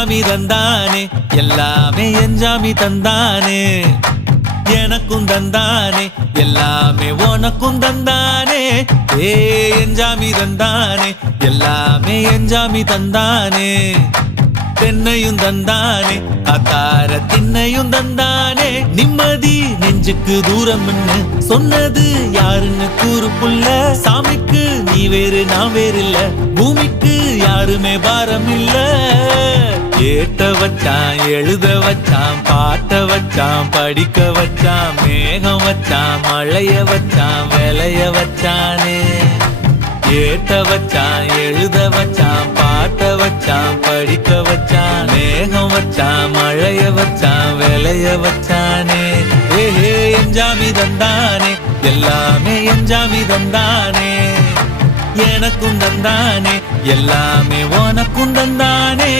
எஞ்சாமி தந்தானே எல்லாமே எஞ்சாமி தந்தானே எனக்கும் தந்தானே எல்லாமே உனக்கும் தந்தானே ஏ எஞ்சாமி தந்தானே எல்லாமே எஞ்சாமி தந்தானே தென்னையும் தந்தானே காத்தார திண்ணையும் தந்தானே நிம்மதி நெஞ்சுக்கு தூரம்னு சொன்னது யாருன்னு கூறு புள்ள சாமிக்கு நீ வேறு நான் வேறு இல்ல பூமிக்கு யாருமே பாரம் இல்ல ஏட்ட வச்சான் எழுத வச்சான் பாட்ட வச்சான் படிக்க வச்சான் மேகம் வச்சான் மழைய வச்சான் விளைய வச்சானே ஏட்ட வச்சான் எழுத வச்சான் பாட்ட வச்சான் படிக்க வச்சான் மேகம் வச்சான் மழைய வச்சான் விளைய வச்சானே ஏஹே எஞ்சாமி தந்தானே எல்லாமே எஞ்சாமி தந்தானே எனக்கும் தந்தானே எல்லாமே உனக்கும் தந்தானே